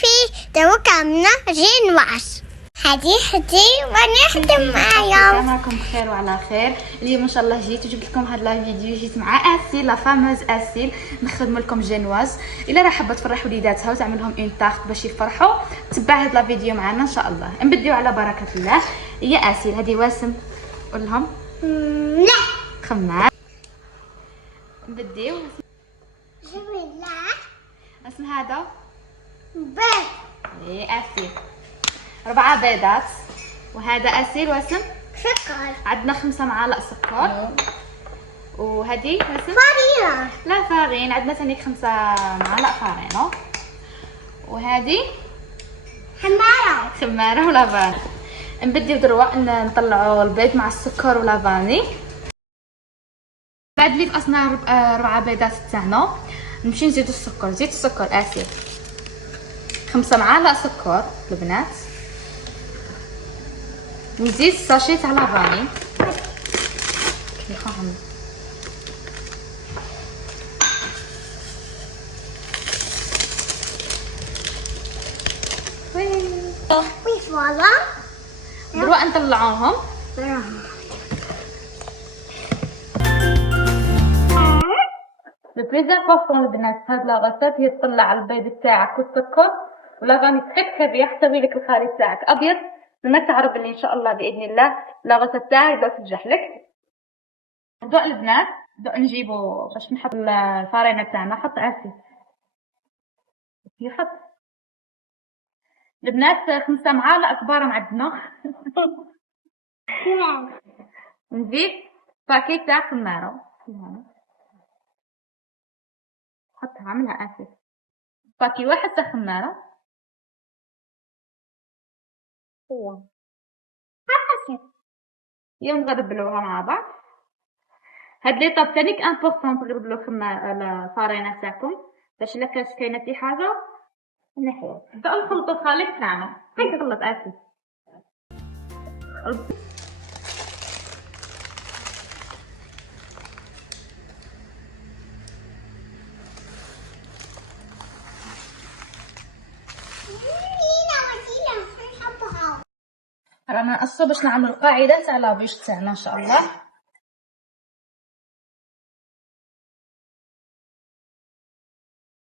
في توكلنا جنواس هدي ونخدم معايا. معكم بخير وعلى خير. اليوم ان شاء الله جيت وجبت لكم هذا الفيديو. جيت مع اسيل لا فاموز اسيل نخدم لكم جينواز. الا راه حابه تفرح وليداتها وتعمل لهم اون تارت باش يفرحوا، تبع هذا الفيديو معنا ان شاء الله. نبداو على بركه الله. يا اسيل هذه واسم قول لهم لا خمار. نبداو. بسم الله. اسم هذا بيض. اي اسيل 4 بيضات. وهذا اسيل واسم سكر. عندنا 5 معالق سكر. وهذه واسم فارينة. لا فارين، عندنا ثاني 5 معالق فارينة. وهذه خمارة ولافاني. نبداو دروة نطلعوا البيض مع السكر ولافاني. بعد اللي فقسنا 4 بيضات تاعنا نمشي نزيدو السكر. زيد السكر اسيل 5 معالق سكر البنات. نزيد ساشي تاع لافاني. وي فوالا. دروة نطلعوهم. لو بليز امبورطون البنات في هاد لاغاسات هي تطلع البيض تاعك والسكر ولافاني تريك بيان يحتوي لك الخليط تاعك ابيض. لما تعرف اللي ان شاء الله باذن الله لاغاسات تاعي بدات تنجح لك. نبداو البنات نجيبو باش نحط الفارينه تاعنا. حط اسيل يحط البنات 5 معالق كبار عندنا. نزيد باكيت تاع خماره. حطها عاملها اسيل باكي واحد تاع خماره. يوم نغربلوها مع بعض. هاد لي طاب تانيك امبورطون تغربلو الفارينه تاعكم باش الا كانت كاينه شي حاجه نحيو. نبداو نخلطو الخليط تاعنا. هاك نخلط اسيل. رانا نقصو باش نعملو القاعده تاع لابيش تاعنا ان شاء الله.